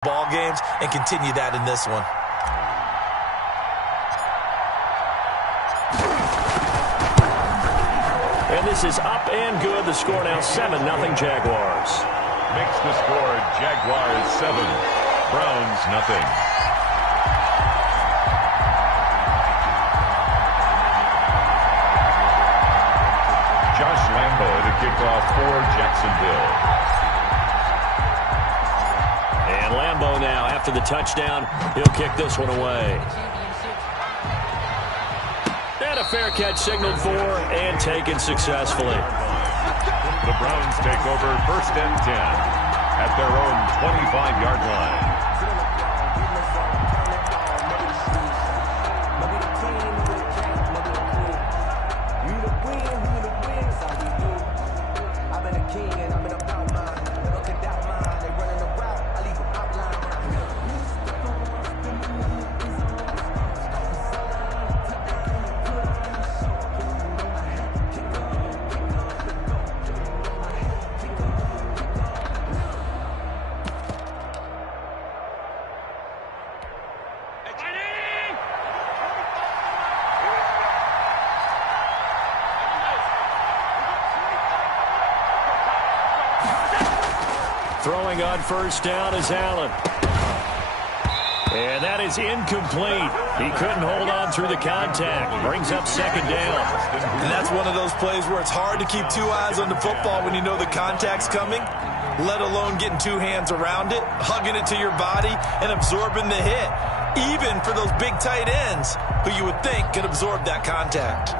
ball games and continue that in this one. And this is up and good. The score now 7-0 Jaguars. Makes the score Jaguars 7, Browns nothing. Josh Lambo to kick off for Jacksonville. And Lambo now, after the touchdown, he'll kick this one away. And a fair catch signaled for and taken successfully. The Browns take over 1st and 10 at their own 25-yard line. Throwing on 1st down is Allen. And that is incomplete. He couldn't hold on through the contact. Brings up 2nd down. And that's one of those plays where it's hard to keep 2 eyes on the football when you know the contact's coming, let alone getting 2 hands around it, hugging it to your body, and absorbing the hit, even for those big tight ends who you would think could absorb that contact.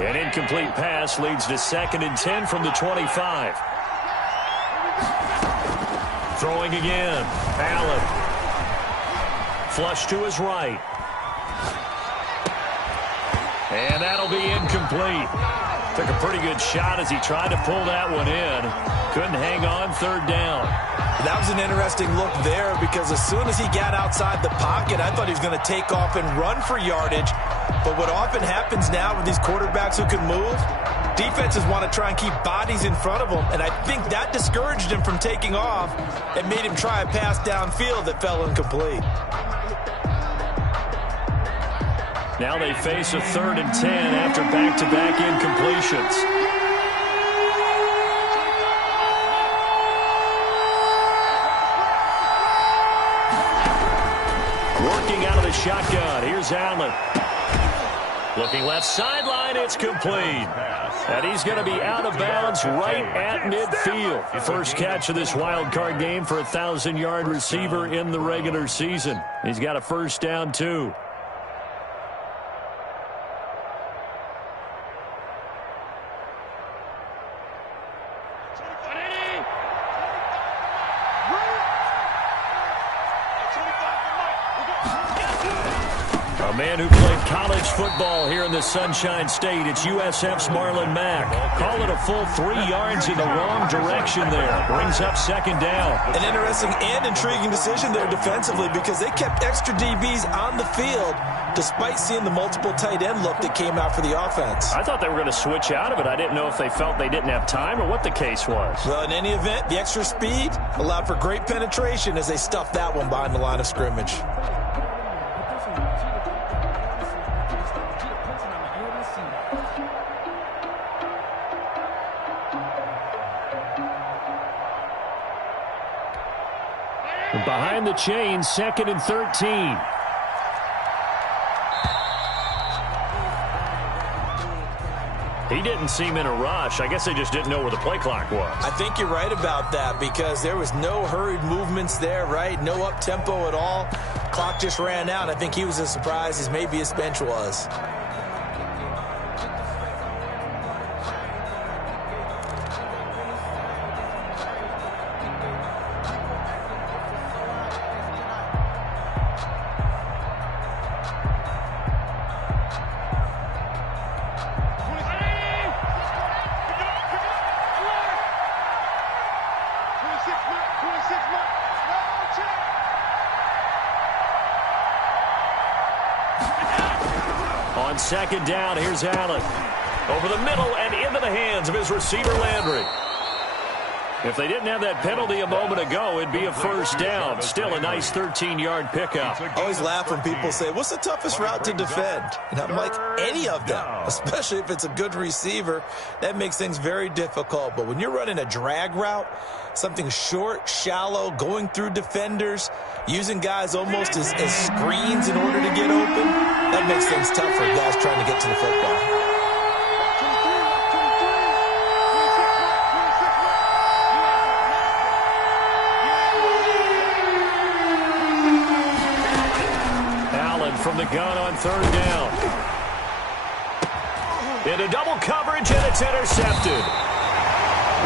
An incomplete pass leads to 2nd and 10 from the 25. Throwing again. Allen. Flush to his right. And that'll be incomplete. Took a pretty good shot as he tried to pull that one in. Couldn't hang on 3rd down. That was an interesting look there because as soon as he got outside the pocket, I thought he was going to take off and run for yardage. But what often happens now with these quarterbacks who can move, defenses want to try and keep bodies in front of them, and I think that discouraged him from taking off and made him try a pass downfield that fell incomplete. Now they face a 3rd and 10 after back-to-back incompletions. Working out of the shotgun. Here's Allen. Looking left sideline, it's complete. And he's going to be out of bounds right at midfield. First catch of this wild card game for a 1,000-yard receiver in the regular season. He's got a 1st down, too. A man who played college football here in the Sunshine State. It's USF's Marlon Mack. Call it a full 3 yards in the wrong direction there. Brings up 2nd down. An interesting and intriguing decision there defensively because they kept extra DBs on the field despite seeing the multiple tight end look that came out for the offense. I thought they were going to switch out of it. I didn't know if they felt they didn't have time or what the case was. Well, in any event, the extra speed allowed for great penetration as they stuffed that one behind the line of scrimmage. Behind the chain, 2nd and 13. He didn't seem in a rush. I guess they just didn't know where the play clock was. I think you're right about that because there was no hurried movements there, right? No up-tempo at all. Clock just ran out. I think he was as surprised as maybe his bench was. On 2nd down, here's Allen. Over the middle and into the hands of his receiver, Landry. If they didn't have that penalty a moment ago, it'd be a first down. Still a nice 13-yard pickup. I always laugh when people say, what's the toughest route to defend? And I'm like, any of them, especially if it's a good receiver. That makes things very difficult. But when you're running a drag route, something short, shallow, going through defenders, using guys almost as screens in order to get open, that makes things tough for guys trying to get to the football. From the gun on third down. Into double coverage, and it's intercepted.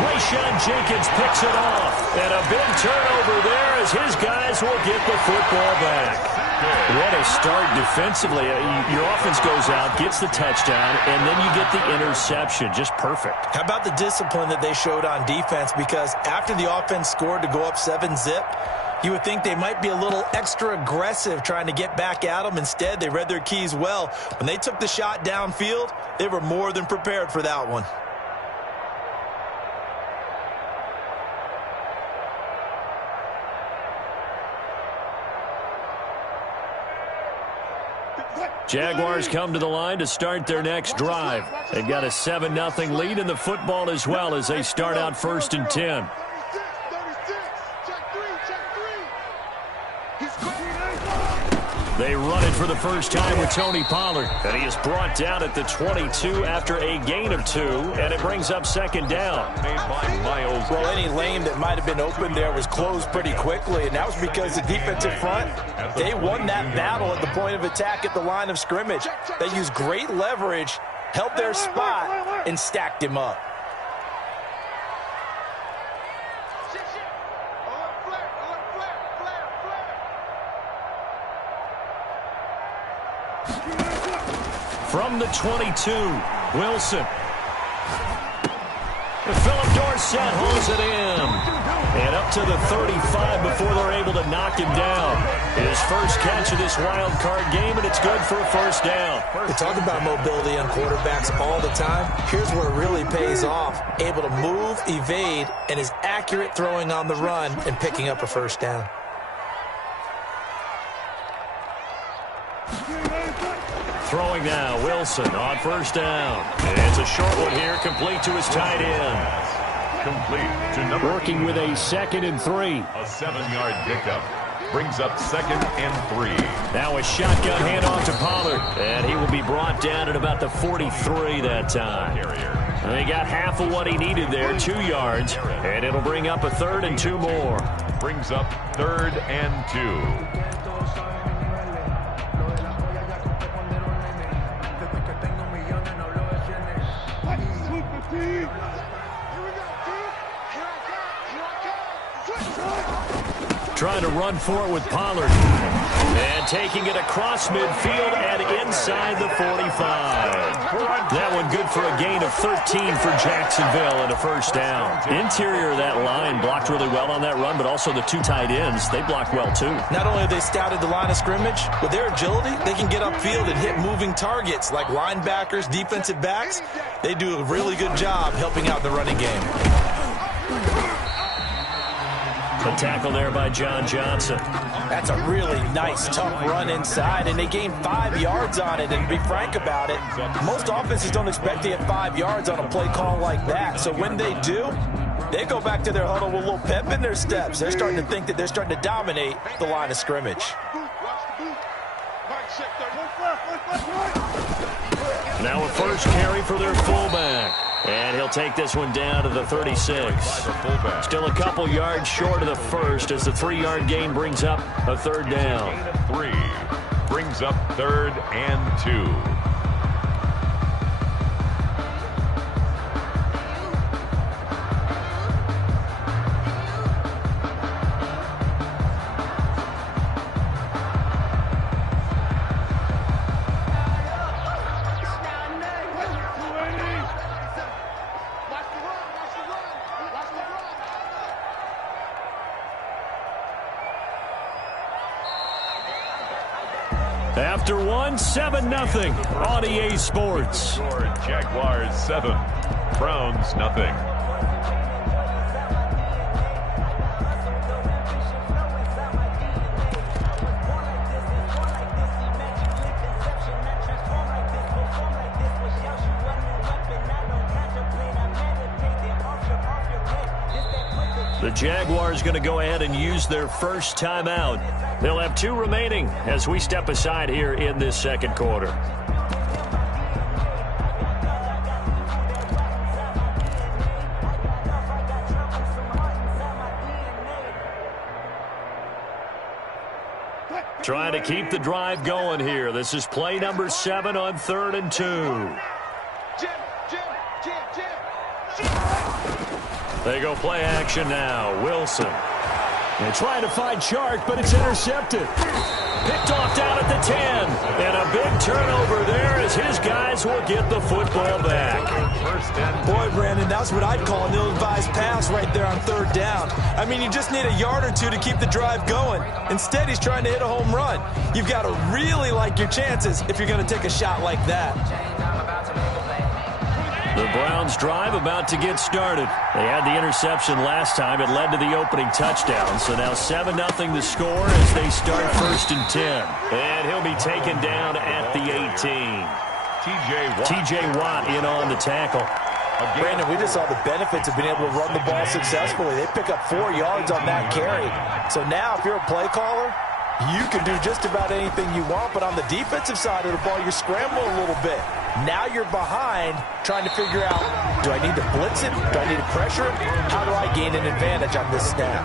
Rayshawn Jenkins picks it off. And a big turnover there as his guys will get the football back. What a start defensively. Your offense goes out, gets the touchdown, and then you get the interception. Just perfect. How about the discipline that they showed on defense? Because after the offense scored to go up 7-zip, you would think they might be a little extra aggressive trying to get back at them. Instead, they read their keys well. When they took the shot downfield, they were more than prepared for that one. Jaguars come to the line to start their next drive. They've got a 7-0 lead in the football as well as they start out 1st and 10. They run it for the first time with Tony Pollard. And he is brought down at the 22 after a gain of 2. And it brings up 2nd down. Made by Miles. Well, any lane that might have been open there was closed pretty quickly. And that was because the defensive front, they won that battle at the point of attack at the line of scrimmage. They used great leverage, held their spot, and stacked him up. From the 22, Wilson. Philip Dorsett hauls it in. And up to the 35 before they're able to knock him down. His first catch of this wild card game, and it's good for a first down. We talk about mobility on quarterbacks all the time. Here's where it really pays off. Able to move, evade, and is accurate throwing on the run and picking up a first down. Throwing now, Wilson on first down. And it's a short one here, complete to his tight end. Complete to number. Working with a 2nd and 3. A 7-yard pickup. Brings up 2nd and 3. Now a shotgun handoff to Pollard. And he will be brought down at about the 43 that time. And he got half of what he needed there, 2 yards. And it'll bring up a 3rd and 2 more. Brings up 3rd and 2. Trying to run for it with Pollard. And taking it across midfield and inside the 45. That one good for a gain of 13 for Jacksonville and a first down. Interior of that line blocked really well on that run, but also the 2 tight ends, they blocked well too. Not only have they scouted the line of scrimmage, with their agility, they can get upfield and hit moving targets like linebackers, defensive backs. They do a really good job helping out the running game. A tackle there by John Johnson. That's a really nice, tough run inside, and they gained 5 yards on it. And to be frank about it, most offenses don't expect to get 5 yards on a play call like that. So when they do, they go back to their huddle with a little pep in their steps. They're starting to think that they're starting to dominate the line of scrimmage. Now a first carry for their fullback. And he'll take this one down to the 36. Still a couple yards short of the first as the 3-yard gain brings up a 3rd down. 3 brings up 3rd and 2. After one, 7-0 on EA Sports. Jaguars 7, Browns 0. The Jaguars going to go ahead and use their first timeout. They'll have 2 remaining as we step aside here in this second quarter. Trying to keep the drive going here. This is play number 7 on 3rd and 2. They go play action now. Wilson. They're trying to find Chark, but it's intercepted. Picked off down at the 10. And a big turnover there as his guys will get the football back. Boy, Brandon, that's what I'd call an ill-advised pass right there on 3rd down. I mean, you just need a yard or 2 to keep the drive going. Instead, he's trying to hit a home run. You've got to really like your chances if you're going to take a shot like that. The Browns drive about to get started. They had the interception last time. It led to the opening touchdown. So now 7-0 the score as they start 1st and 10. And he'll be taken down at the 18. TJ Watt in on the tackle. Brandon, we just saw the benefits of being able to run the ball successfully. They pick up 4 yards on that carry. So now if you're a play caller, you can do just about anything you want. But on the defensive side of the ball, you're scrambling a little bit. Now you're behind trying to figure out, do I need to blitz it? Do I need to pressure it? How do I gain an advantage on this snap?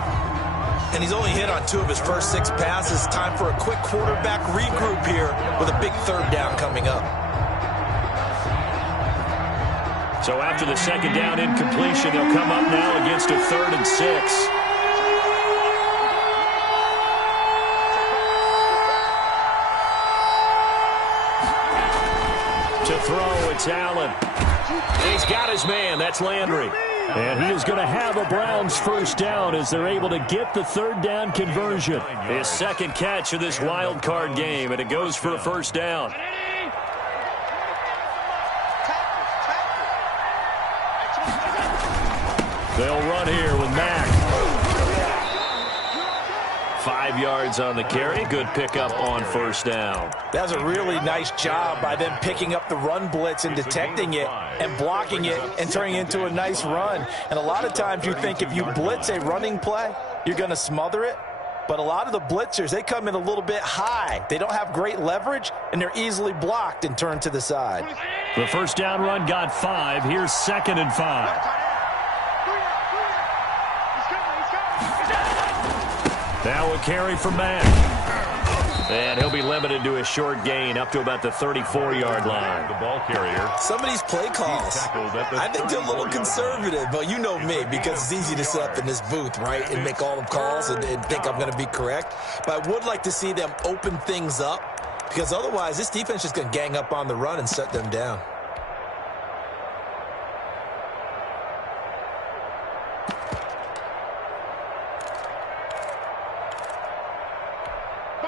And he's only hit on 2 of his first 6 passes. Time for a quick quarterback regroup here with a big 3rd down coming up. So after the 2nd down incompletion, they'll come up now against a 3rd and 6. To throw, it's Allen. He's got his man. That's Landry. And he is going to have a Browns first down as they're able to get the 3rd down conversion. His 2nd catch of this wild card game, and it goes for a first down. They'll run here with Mack. 5 yards on the carry. Good pickup on first down. That was a really nice job by them picking up the run blitz and detecting it and blocking it and turning it into a nice run. And a lot of times you think if you blitz a running play, you're going to smother it. But a lot of the blitzers, they come in a little bit high. They don't have great leverage, and they're easily blocked and turned to the side. The first down run got 5. Here's 2nd and 5. Now a carry for Mack. And he'll be limited to a short gain up to about the 34-yard line. The ball carrier. Some of these play calls, I think they're a little conservative, but you know me, because it's easy to sit up in this booth, right, and make all the calls and think I'm going to be correct. But I would like to see them open things up, because otherwise this defense is going to gang up on the run and shut them down.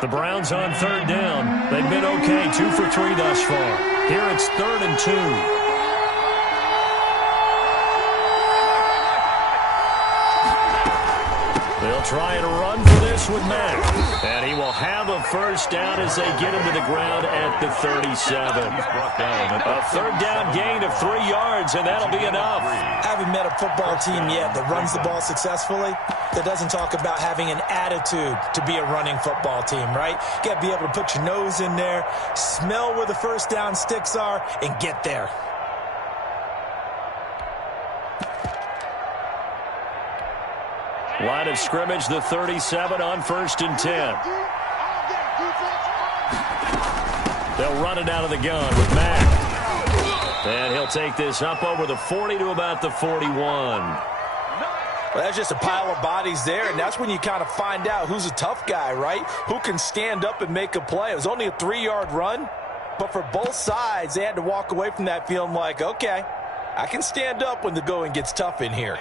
The Browns on 3rd down. They've been okay, 2 for 3 thus far. Here it's 3rd and 2. They'll try and run for this with Mack. And he will have a first down as they get him to the ground at the 37. A 3rd down gain of 3 yards, and that'll be enough. I haven't met a football team yet that runs the ball successfully that doesn't talk about having an attitude to be a running football team, right? You got to be able to put your nose in there, smell where the first down sticks are, and get there. Line of scrimmage, the 37 on 1st and 10. They'll run it out of the gun with Mack. And he'll take this up over the 40 to about the 41. Well, that's just a pile of bodies there, and that's when you kind of find out who's a tough guy, right? Who can stand up and make a play. It was only a 3-yard run, but for both sides, they had to walk away from that feeling like, okay, I can stand up when the going gets tough in here.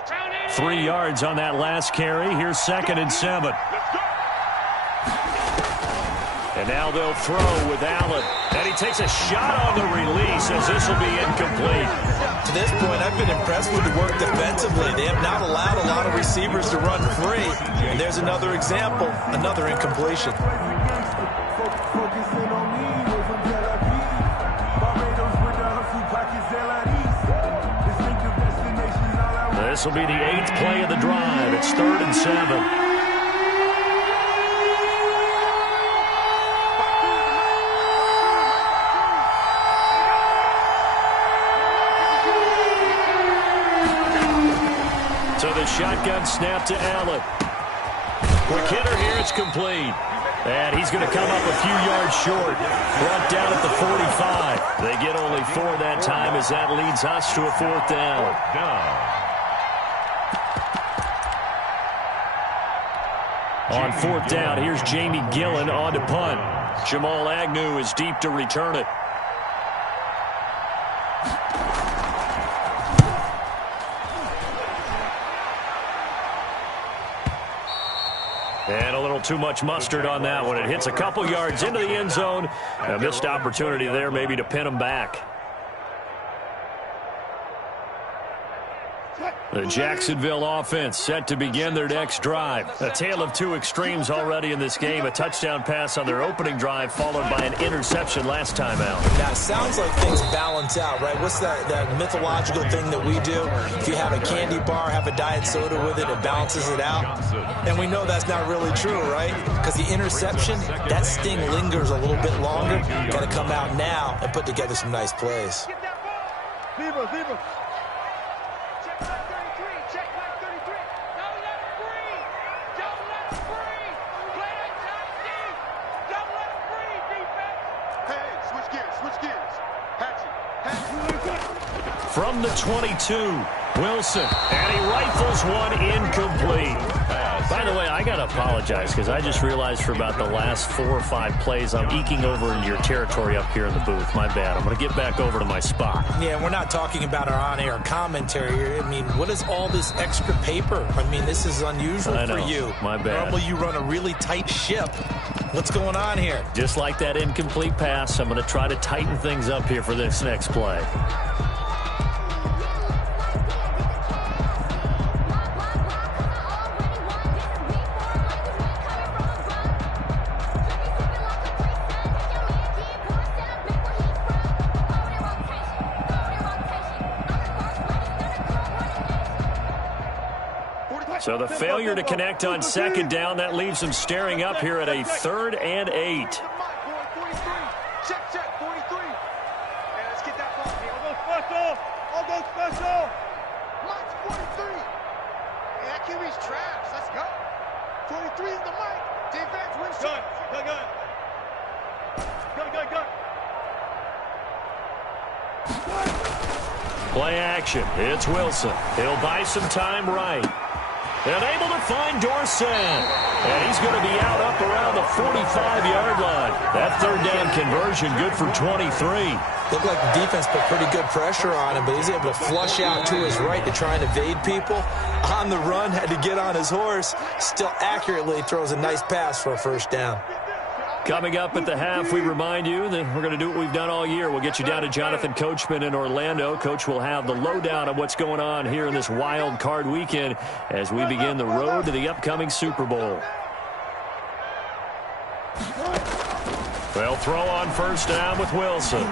3 yards on that last carry. Here's 2nd and 7. And now they'll throw with Allen. And he takes a shot on the release as this will be incomplete. To this point, I've been impressed with the work defensively. They have not allowed a lot of receivers to run free. And there's another example, another incompletion. This will be the 8th play of the drive. It's 3rd and 7. So the shotgun snap to Allen. Quick hitter here, it's complete. And he's going to come up a few yards short. Brought down at the 45. They get only 4 that time as that leads us to a 4th down. On 4th down, here's Jamie Gillen on to punt. Jamal Agnew is deep to return it. And a little too much mustard on that one. It hits a couple yards into the end zone. A missed opportunity there maybe to pin him back. The Jacksonville offense set to begin their next drive. A tale of two extremes already in this game. A touchdown pass on their opening drive followed by an interception last time out. Now, it sounds like things balance out, right? What's that mythological thing that we do? If you have a candy bar, have a diet soda with it, it balances it out. And we know that's not really true, right? Because the interception, that sting lingers a little bit longer. Got to come out now and put together some nice plays. From the 22, Wilson, and he rifles one incomplete. By the way, I got to apologize because I just realized for about the last 4 or 5 plays I'm eking over into your territory up here in the booth. My bad. I'm going to get back over to my spot. Yeah, we're not talking about our on-air commentary here. I mean, what is all this extra paper? I mean, this is unusual for you. My bad. Normally you run a really tight ship. What's going on here? Just like that incomplete pass, I'm going to try to tighten things up here for this next play. So the failure to connect on 2nd down, that leaves him staring up here at a 3rd and 8. Check, 43. And let's get that ball here. I'll go special. Mike's 43. And that QB's trash. Let's go. 43 is the mic. Defense wins. Gun. Play action. It's Wilson. He'll buy some time right. And able to find Dorsett. And he's going to be out up around the 45-yard line. That 3rd down conversion good for 23. Looked like the defense put pretty good pressure on him, but he's able to flush out to his right to try and evade people. On the run, had to get on his horse. Still accurately throws a nice pass for a 1st down. Coming up at the half, we remind you that we're going to do what we've done all year. We'll get you down to Jonathan Coachman in Orlando. Coach will have the lowdown of what's going on here in this wild card weekend as we begin the road to the upcoming Super Bowl. They'll throw on 1st down with Wilson.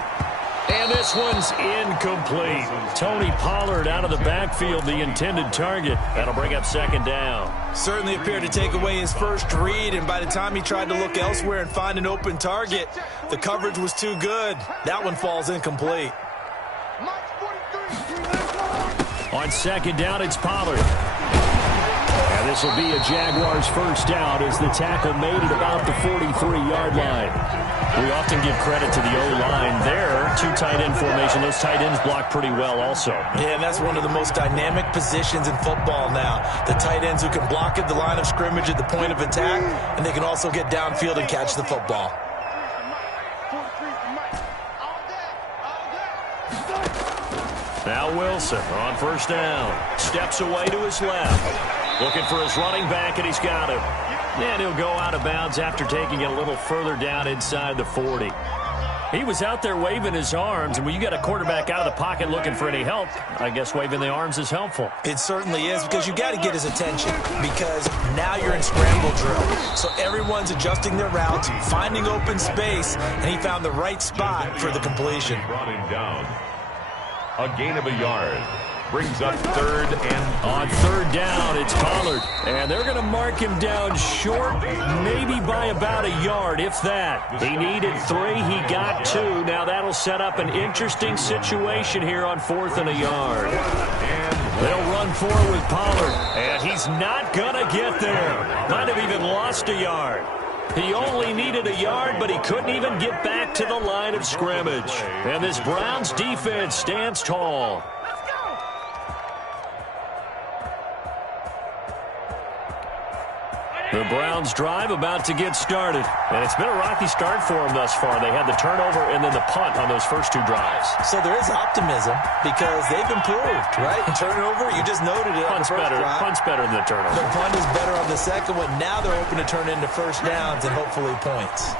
And this one's incomplete. Tony Pollard out of the backfield, the intended target. That'll bring up 2nd down. Certainly appeared to take away his first read, and by the time he tried to look elsewhere and find an open target, the coverage was too good. That one falls incomplete. On 2nd down, it's Pollard. And this will be a Jaguars 1st down as the tackle made it about the 43-yard line. We often give credit to the O-line there. 2 tight end formation. Those tight ends block pretty well also. Yeah, and that's one of the most dynamic positions in football now. The tight ends who can block at the line of scrimmage at the point of attack, and they can also get downfield and catch the football. Now Wilson on 1st down. Steps away to his left. Looking for his running back, and he's got him. And he'll go out of bounds after taking it a little further down inside the 40. He was out there waving his arms, and when you got a quarterback out of the pocket looking for any help, I guess waving the arms is helpful. It certainly is, because you got to get his attention, because now you're in scramble drill. So everyone's adjusting their routes, finding open space, and he found the right spot for the completion. Brought him down. A gain of a yard. Brings up 3rd and 3. On 3rd down, it's Pollard. And they're going to mark him down short, maybe by about a yard, if that. He needed 3. He got 2. Now that'll set up an interesting situation here on 4th and a yard. They'll run forward with Pollard. And he's not going to get there. Might have even lost a yard. He only needed a yard, but he couldn't even get back to the line of scrimmage. And this Browns defense stands tall. The Browns drive about to get started. And it's been a rocky start for them thus far. They had the turnover and then the punt on those first 2 drives. So there is optimism because they've improved, right? Turnover, you just noted it. Punt's better. Punt's better than the turnover. The punt is better on the second one. Now they're hoping to turn into first downs and hopefully points.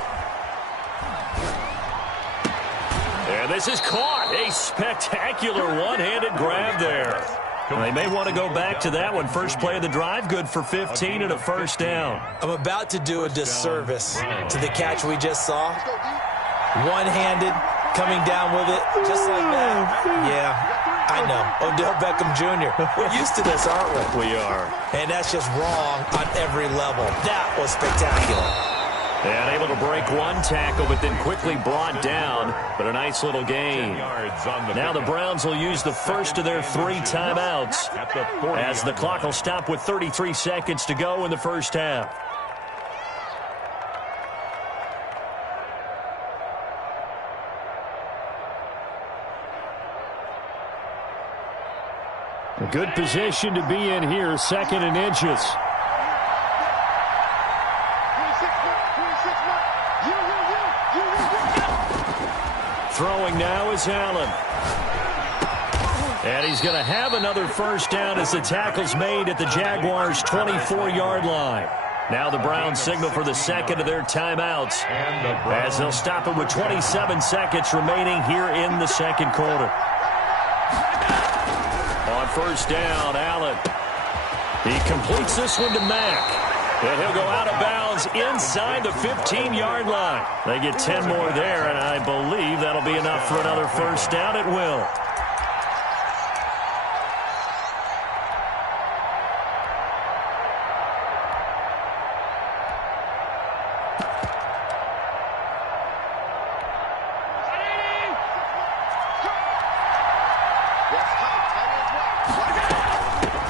And this is caught. A spectacular one-handed grab there. And they may want to go back to that one. First play of the drive, good for 15 and a first down. I'm about to do a disservice to the catch we just saw. One-handed, coming down with it, just like that. Yeah, I know. Odell Beckham Jr. We're used to this, aren't we? We are. And that's just wrong on every level. That was spectacular. And able to break one tackle, but then quickly brought down. But a nice little gain. Now the Browns will use the first of their 3 timeouts as the clock will stop with 33 seconds to go in the first half. A good position to be in here, 2nd and inches. Throwing now is Allen. And he's going to have another first down as the tackle's made at the Jaguars' 24-yard line. Now the Browns signal for the second of their timeouts as they'll stop it with 27 seconds remaining here in the second quarter. On first down, Allen. He completes this one to Mack. And he'll go out of bounds inside the 15-yard line. They get 10 more there, and I believe that'll be enough for another first down. It will.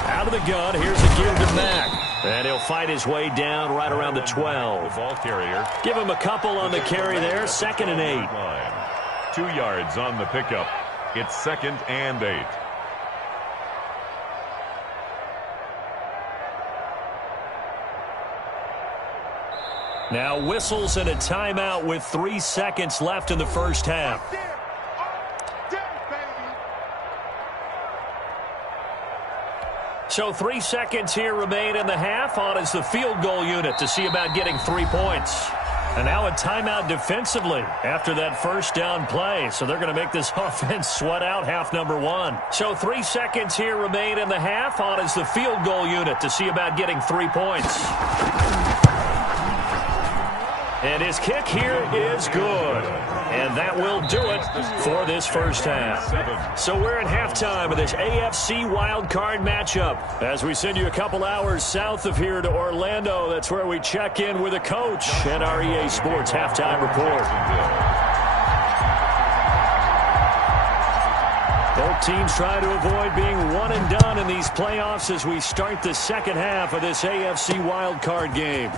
Out of the gun, here's a give to Mack. And he'll fight his way down right around the 12. Ball carrier. Give him a couple on the carry there. 2nd and 8. 2 yards on the pickup. It's 2nd and 8. Now whistles and a timeout with 3 seconds left in the first half. So 3 seconds here remain in the half. On is the field goal unit to see about getting 3 points. And now a timeout defensively after that first down play. So they're going to make this offense sweat out half number 1. So 3 seconds here remain in the half. On is the field goal unit to see about getting 3 points. And his kick here is good. And that will do it for this first half. So we're at halftime of this AFC wildcard matchup. As we send you a couple hours south of here to Orlando, that's where we check in with a coach and our EA Sports halftime report. Both teams try to avoid being one and done in these playoffs as we start the second half of this AFC wildcard game.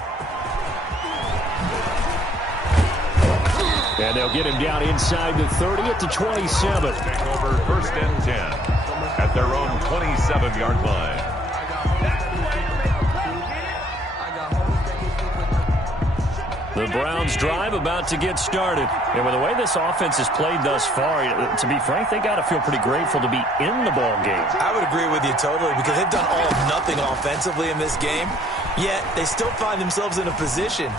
And they'll get him down inside the 30 at the 27. Take over 1st and 10 at their own 27-yard line. The Browns drive about to get started. And with the way this offense has played thus far, to be frank, they got to feel pretty grateful to be in the ball game. I would agree with you totally because they've done all of nothing offensively in this game, yet they still find themselves in a position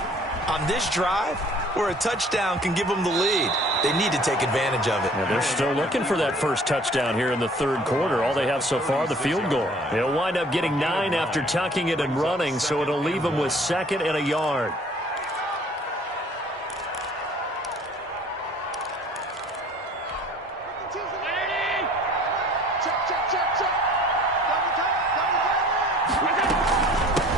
on this drive where a touchdown can give them the lead. They need to take advantage of it. Yeah, they're still looking for that first touchdown here in the third quarter. All they have so far, the field goal. They'll wind up getting 9 after tucking it and running, so it'll leave them with 2nd and a yard. Check.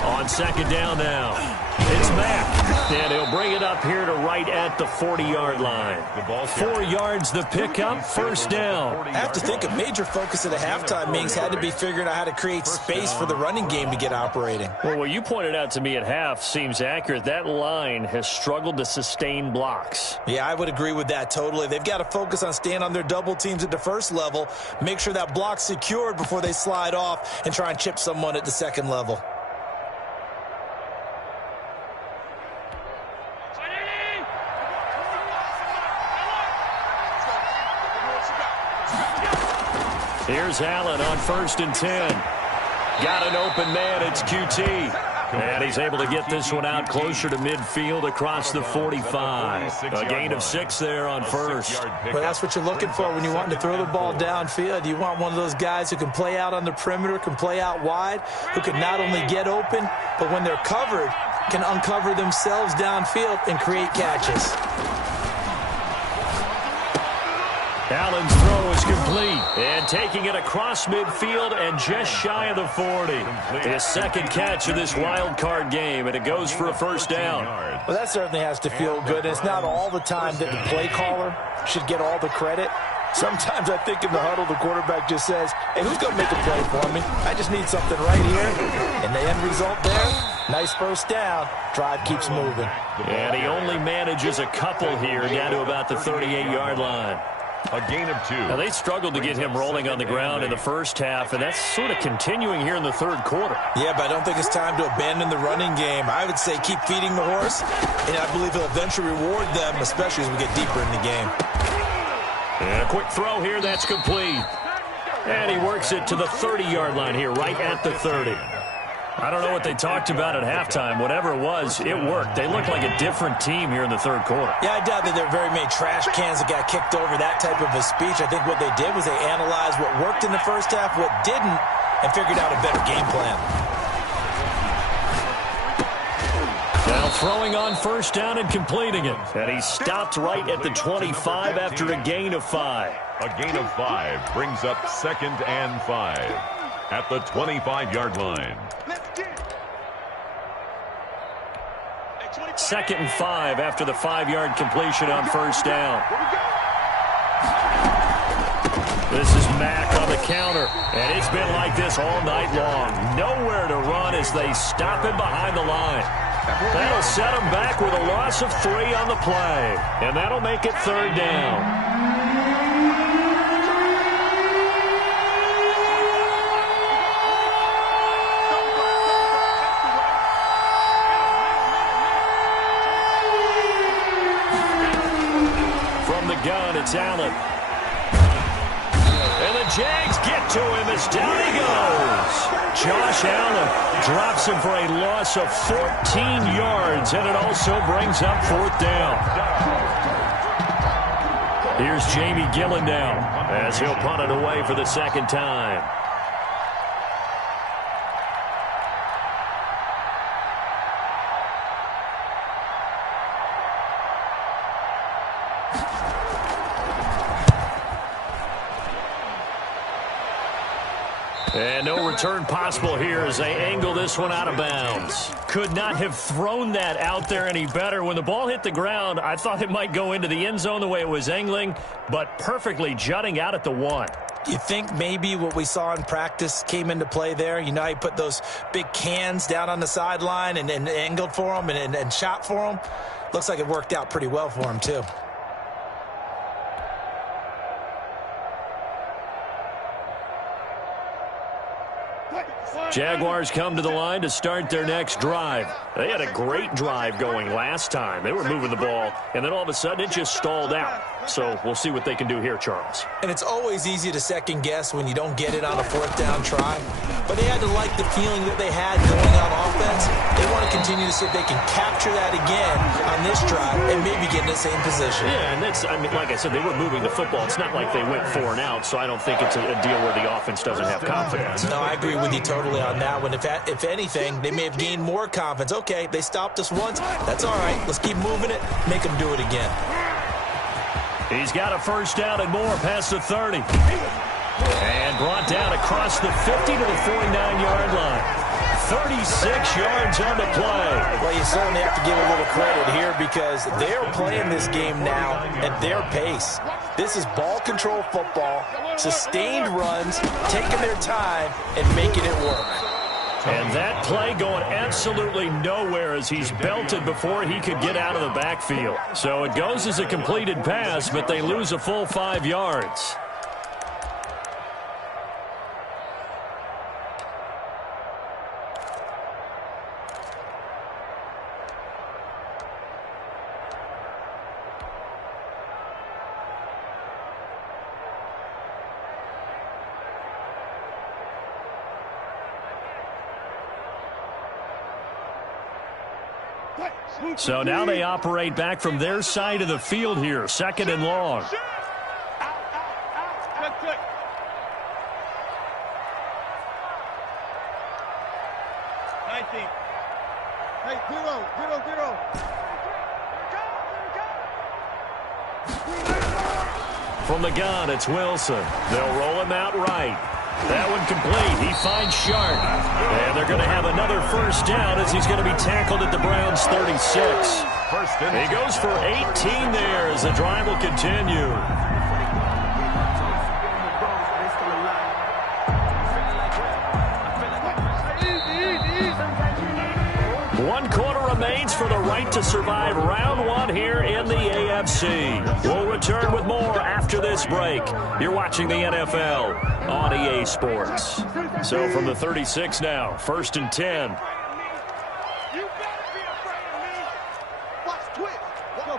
On second down now, it's Mack. And he'll bring it up here to right at the 40-yard line. 4 yards the pickup, first down. I have to think a major focus of the halftime meetings had to be figuring out how to create space for the running game to get operating. Well, what you pointed out to me at half seems accurate. That line has struggled to sustain blocks. Yeah, I would agree with that totally. They've got to focus on staying on their double teams at the first level, make sure that block's secured before they slide off and try and chip someone at the second level. Here's Allen on 1st and 10. Got an open man. It's QT. And he's able to get this one out closer to midfield across the 45. A gain of 6 there on first. Well, that's what you're looking for when you're wanting to throw the ball downfield. You want one of those guys who can play out on the perimeter, can play out wide, who can not only get open, but when they're covered, can uncover themselves downfield and create catches. Allen's throw is complete. And taking it across midfield and just shy of the 40. His second catch of this wild card game, and it goes for a first down. Well, that certainly has to feel good. It's not all the time that the play caller should get all the credit. Sometimes I think in the huddle, the quarterback just says, hey, who's going to make a play for me? I just need something right here. And the end result there, nice first down. Drive keeps moving. And he only manages a couple here down to about the 38-yard line. A gain of 2. Now, they struggled to get him rolling on the ground in the first half, and that's sort of continuing here in the third quarter. Yeah, but I don't think it's time to abandon the running game. I would say keep feeding the horse, and I believe he'll eventually reward them, especially as we get deeper in the game. And a quick throw here, that's complete. And he works it to the 30-yard line here, right at the 30. I don't know what they talked about at halftime. Whatever it was, it worked. They look like a different team here in the third quarter. Yeah, I doubt that there are very many trash cans that got kicked over, that type of a speech. I think what they did was they analyzed what worked in the first half, what didn't, and figured out a better game plan. Now throwing on first down and completing it. And he stopped right at the 25 after a gain of 5. A gain of 5 brings up 2nd and 5 at the 25-yard line. 2nd and 5 after the 5-yard completion on first down. This is Mack on the counter, and it's been like this all night long. Nowhere to run as they stop him behind the line. That'll set him back with a loss of 3 on the play, and that'll make it 3rd down. Gun, it's Allen. And the Jags get to him as down he goes. Josh Allen drops him for a loss of 14 yards, and it also brings up 4th down. Here's Jamie Gillen now as he'll punt it away for the second time. And no return possible here as they angle this one out of bounds. Could not have thrown that out there any better. When the ball hit the ground, I thought it might go into the end zone the way it was angling, but perfectly jutting out at the 1. You think maybe what we saw in practice came into play there? You know, he put those big cans down on the sideline and angled for him and shot for him. Looks like it worked out pretty well for him, too. Jaguars come to the line to start their next drive. They had a great drive going last time. They were moving the ball, and then all of a sudden it just stalled out. So we'll see what they can do here, Charles. And it's always easy to second guess when you don't get it on a 4th down try. But they had to like the feeling that they had going on offense. They want to continue to see if they can capture that again on this drive and maybe get in the same position. Yeah, and that's, I mean, like I said, they were moving the football. It's not like they went 4 and out, so I don't think it's a deal where the offense doesn't have confidence. No, I agree with you totally on that one. If anything, they may have gained more confidence. Okay, they stopped us once. That's all right. Let's keep moving it. Make them do it again. He's got a first down and more past the 30. And brought down across the 50 to the 49-yard line. 36 yards on the play. Well, you certainly have to give a little credit here because they're playing this game now at their pace. This is ball control football, sustained runs, taking their time, and making it work. And that play going absolutely nowhere as he's belted before he could get out of the backfield. So it goes as a completed pass, but they lose a full 5 yards. So now they operate back from their side of the field here, 2nd and long. Quick. Hey, zero. From the gun, it's Wilson. They'll roll him out right. That one complete. He finds Sharp. And they're going to have another first down as he's going to be tackled at the Browns' 36. He goes for 18 there as the drive will continue. One quarter remains for the right to survive round one here in the AFC. We'll return with more after this break. You're watching the NFL on EA Sports. So from the 36 now, 1st and 10. You better be afraid of me. Watch twist. Go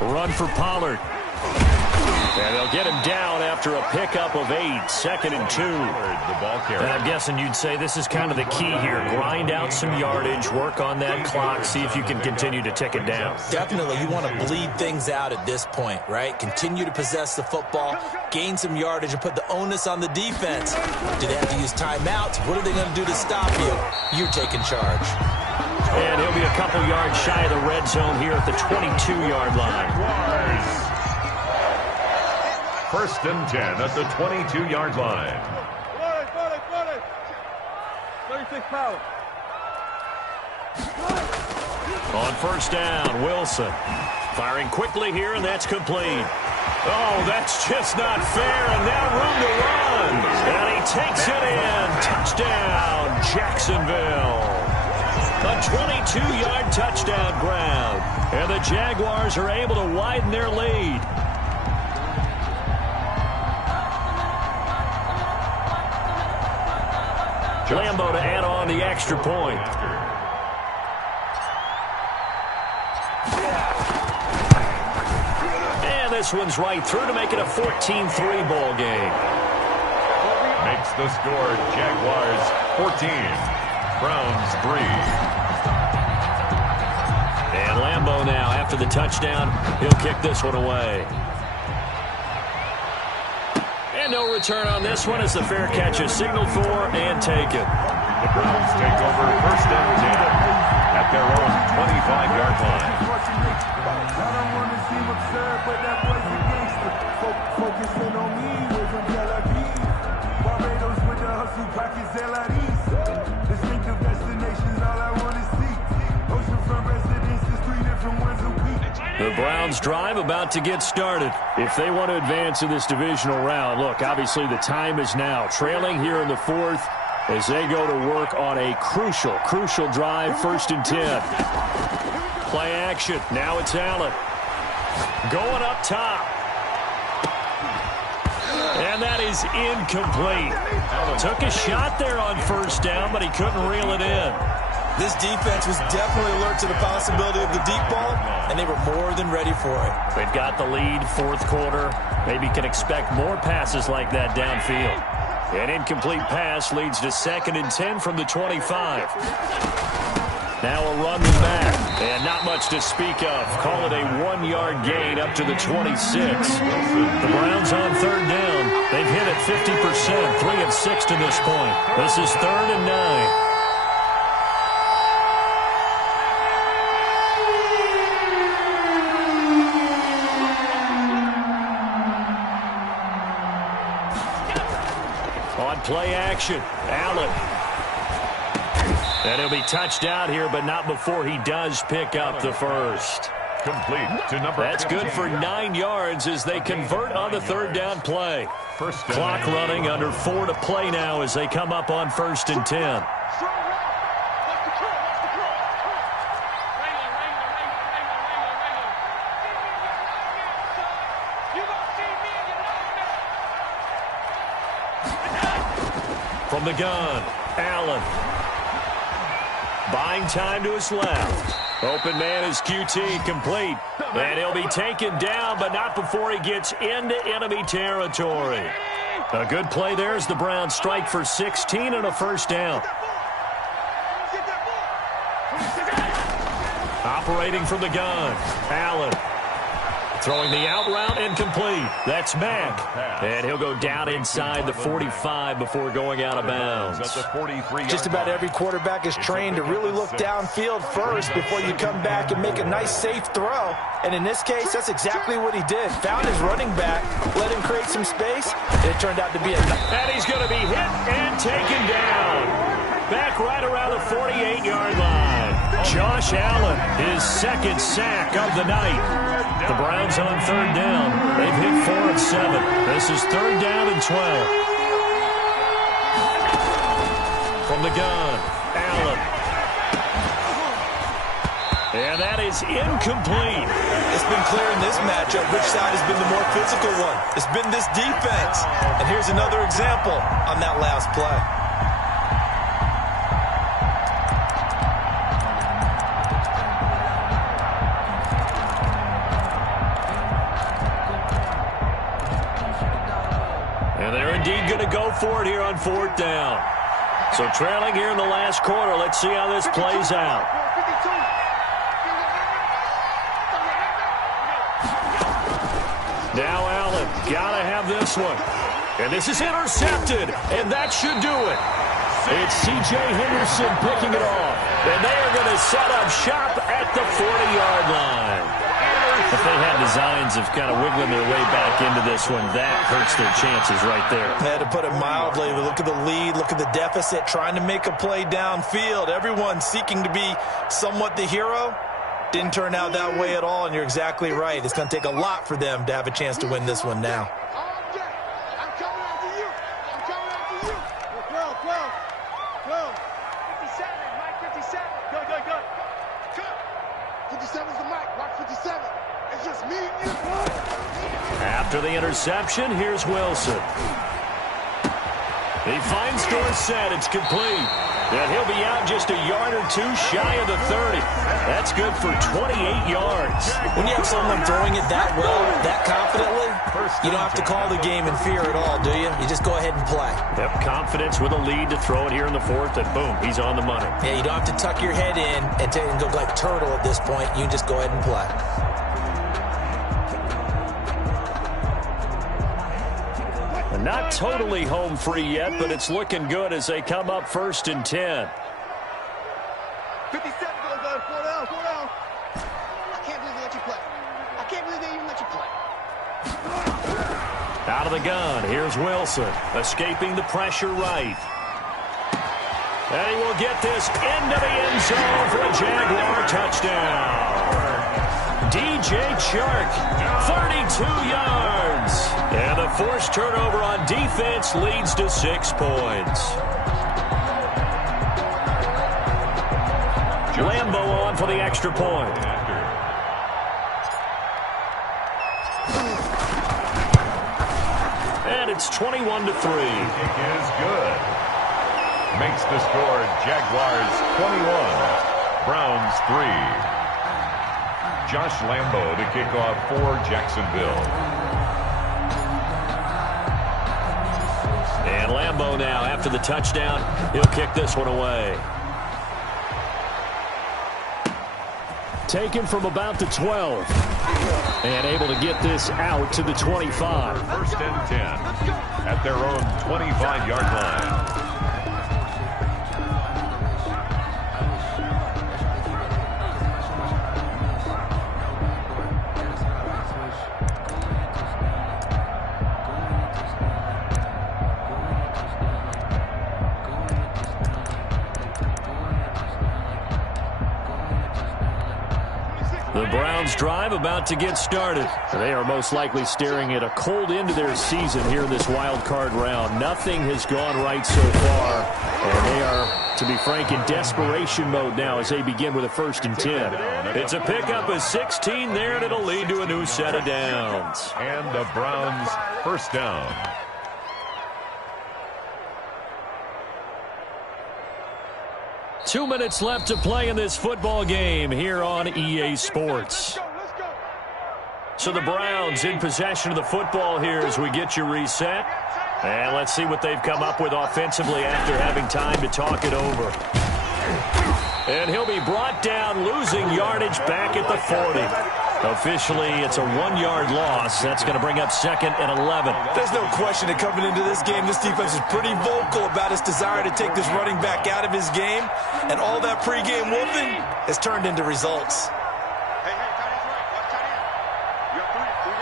14. Run for Pollard. And they'll get him down after a pickup of 8, 2nd and 2. The ball carrier. And I'm guessing you'd say this is kind of the key here. Grind out some yardage, work on that clock, see if you can continue to tick it down. Definitely, you want to bleed things out at this point, right? Continue to possess the football, gain some yardage, and put the onus on the defense. Do they have to use timeouts? What are they going to do to stop you? You're taking charge. And he'll be a couple yards shy of the red zone here at the 22-yard line. 1st and 10 at the 22-yard line. 36 power. On 1st down, Wilson. Firing quickly here, and that's complete. Oh, that's just not fair, and now room to run. And he takes it in. Touchdown, Jacksonville. A 22-yard touchdown grab. And the Jaguars are able to widen their lead. Lambo to add on the extra point. And this one's right through to make it a 14-3 ball game. Makes the score Jaguars 14, Browns 3. And Lambo now, after the touchdown, he'll kick this one away. And no return on this one as the fair catch is signaled for and taken. The Browns take over 1st and 10 at their own 25-yard line. I don't want to seem absurd, but that boy's a gangster. Focusing on me with a Barbados with the hustle pockets, LIDs. The strength of destinations, all I want to see. Oceanfront residences, 3 different ones a week. The Browns drive about to get started. If they want to advance in this divisional round, look, obviously the time is now. Trailing here in the 4th as they go to work on a crucial drive, 1st and 10. Play action. Now it's Allen. Going up top. And that is incomplete. Took a shot there on 1st down, but he couldn't reel it in. This defense was definitely alert to the possibility of the deep ball, and they were more than ready for it. They've got the lead, 4th quarter. Maybe can expect more passes like that downfield. An incomplete pass leads to 2nd and 10 from the 25. Now a run back, and not much to speak of. Call it a 1-yard gain up to the 26. The Browns on 3rd down. They've hit it 50%, 3 of 6 to this point. This is 3rd and 9. On play action, Allen. And he'll be touched out here, but not before he does pick up the first. Complete to number That's 15. good for 9 yards as they convert on the third down play. Clock running, under 4 to play now as they come up on 1st and 10. From the gun, Allen. Buying time to his left. Open man is QT, complete. And he'll be taken down, but not before he gets into enemy territory. A good play there as the Browns strike for 16 and a first down. Operating from the gun, Allen. Throwing the out route incomplete. That's Mack. And he'll go down inside the 45 before going out of bounds. Just about every quarterback is trained to really look downfield first before you come back and make a nice, safe throw. And in this case, that's exactly what he did. Found his running back, let him create some space, and it turned out to be a... And he's going to be hit and taken down. Back right around the 48-yard line. Josh Allen, his second sack of the night. The Browns on third down. They've hit 4 of 7. This is third down and 12. From the gun, Allen. And that is incomplete. It's been clear in this matchup which side has been the more physical one. It's been this defense. And here's another example on that last play. And they're indeed going to go for it here on fourth down. So trailing here in the last quarter. Let's see how this plays out. Now Allen, got to have this one. And this is intercepted, and that should do it. It's C.J. Henderson picking it off. And they are going to set up shop at the 40-yard line. If they had designs of kind of wiggling their way back into this one, that hurts their chances right there. To put it mildly, look at the lead, look at the deficit, trying to make a play downfield. Everyone seeking to be somewhat the hero. Didn't turn out that way at all, and you're exactly right. It's going to take a lot for them to have a chance to win this one now. I'm coming after you. I'm coming after you. 12. 57, Mike 57. Good. 57's the mic. Watch 57. It's just me and you. After the interception, here's Wilson. He finds Dorsett. It's complete. And he'll be out just a yard or two shy of the 30. That's good for 28 yards. When you have someone throwing it that well, that confidently, you don't have to call the game in fear at all, do you? You just go ahead and play. Yep, confidence with a lead to throw it here in the fourth, and boom, he's on the money. Yeah, you don't have to tuck your head in and go like turtle at this point. You can just go ahead and play. Not totally home free yet, but it's looking good as they come up 1st and 10. 57, go. 4 down. I can't believe they let you play. I can't believe they even let you play. Out of the gun, here's Wilson, escaping the pressure right. And he will get this into the end zone for a Jaguar touchdown. DJ Chark, 32 yards. And a forced turnover on defense leads to 6 points. Lambo on for the extra point. And it's 21-3. Kick is good. Makes the score Jaguars 21, Browns 3. Josh Lambo to kick off for Jacksonville. And Lambo now, after the touchdown, he'll kick this one away. Taken from about the 12. And able to get this out to the 25. 1st and 10 at their own 25-yard line. Browns drive about to get started. They are most likely staring at a cold end to their season here in this wild card round. Nothing has gone right so far, and they are, to be frank, in desperation mode now as they begin with a 1st and 10. It's a pickup of 16 there, and it'll lead to a new set of downs. And the Browns 1st down. Two minutes left to play in this football game here on EA Sports. So the Browns in possession of the football here as we get you reset. And let's see what they've come up with offensively after having time to talk it over. And he'll be brought down, losing yardage back at the 40. Officially, it's a 1-yard loss. That's going to bring up 2nd and 11. There's no question that coming into this game, this defense is pretty vocal about its desire to take this running back out of his game. And all that pregame whooping has turned into results. Hey, tight end's right. Watch tight end. You got three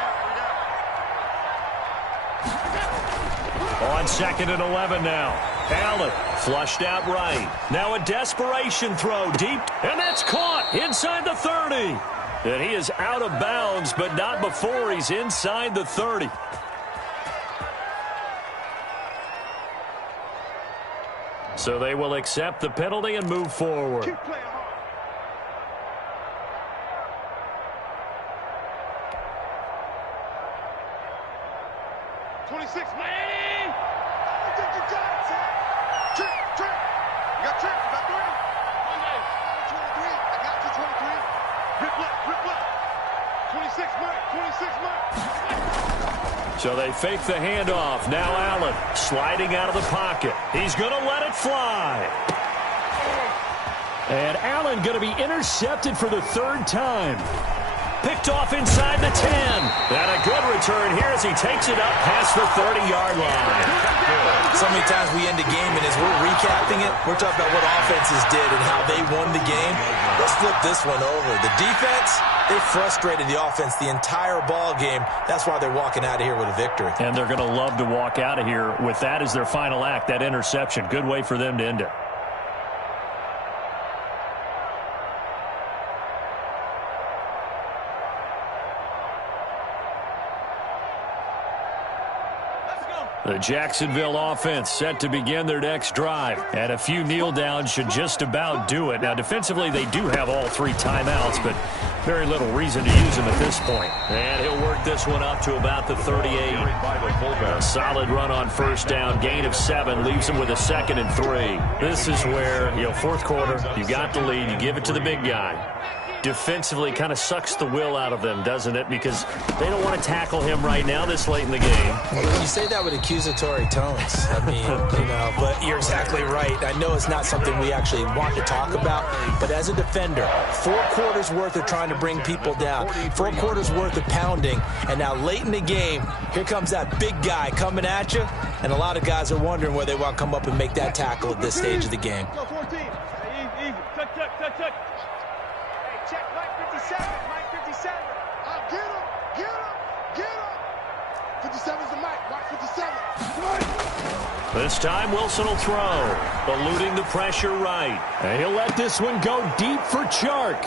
down. On 2nd and 11 now. Allen flushed out right. Now a desperation throw deep, and that's caught inside the 30. And he is out of bounds, but not before he's inside the 30. So they will accept the penalty and move forward. Keep playing hard. Man! I think you got it, son. Trick. You got trick. You got 3. 23. I got you, 23. Rip left. 26, Mike. So they fake the handoff. Now Allen sliding out of the pocket. He's going to let it fly. And Allen going to be intercepted for the 3rd time. Picked off inside the 10. And a good return here as he takes it up past the 30-yard line. So many times we end a game, and as we're recapping it, we're talking about what offenses did and how they won the game. Let's flip this one over. The defense, they frustrated the offense the entire ball game. That's why they're walking out of here with a victory. And they're going to love to walk out of here with that as their final act, that interception. Good way for them to end it. The Jacksonville offense set to begin their next drive. And a few kneel downs should just about do it. Now, defensively, they do have all 3 timeouts, but very little reason to use them at this point. And he'll work this one up to about the 38. A solid run on 1st down. Gain of 7 leaves them with a 2nd and 3. This is where, 4th quarter, you got the lead. You give it to the big guy. Defensively kind of sucks the will out of them, doesn't it? Because they don't want to tackle him right now this late in the game. Well, you say that with accusatory tones. I mean, but you're exactly right. I know it's not something we actually want to talk about, but as a defender, 4 quarters worth of trying to bring people down, 4 quarters worth of pounding, and now late in the game, here comes that big guy coming at you, and a lot of guys are wondering where they want to come up and make that tackle at this stage of the game. Go 14. Easy. Touch. Check Mike 57. Get him. 57's the Mike. Watch 57. This time Wilson will throw, eluding the pressure right. And he'll let this one go deep for Chark.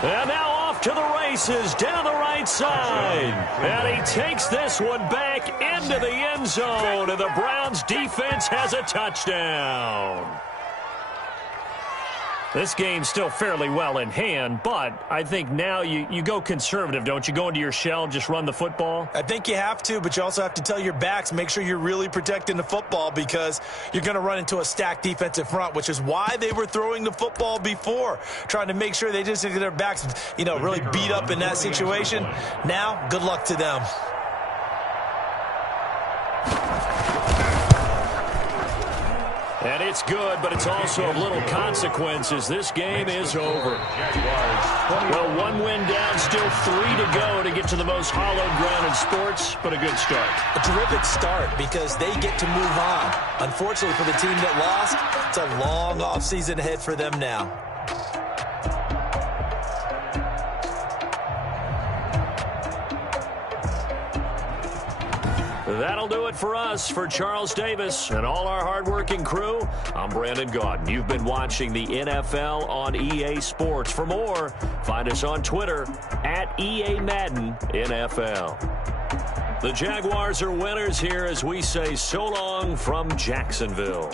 And now off to the races down the right side. And he takes this one back into the end zone. And the Browns defense has a touchdown. This game's still fairly well in hand, but I think now you go conservative, don't you? Go into your shell, just run the football? I think you have to, but you also have to tell your backs, make sure you're really protecting the football because you're going to run into a stacked defensive front, which is why they were throwing the football before, trying to make sure they just get their backs, really beat up in that situation. Now, good luck to them. And it's good, but it's also of little consequences. This game is over. Well, 1 win down, still 3 to go to get to the most hallowed ground in sports, but a good start. A terrific start because they get to move on. Unfortunately for the team that lost, it's a long offseason ahead for them now. That'll do it for us. For Charles Davis and all our hardworking crew, I'm Brandon Gaudin. You've been watching the NFL on EA Sports. For more, find us on Twitter at EA Madden NFL. The Jaguars are winners here as we say so long from Jacksonville.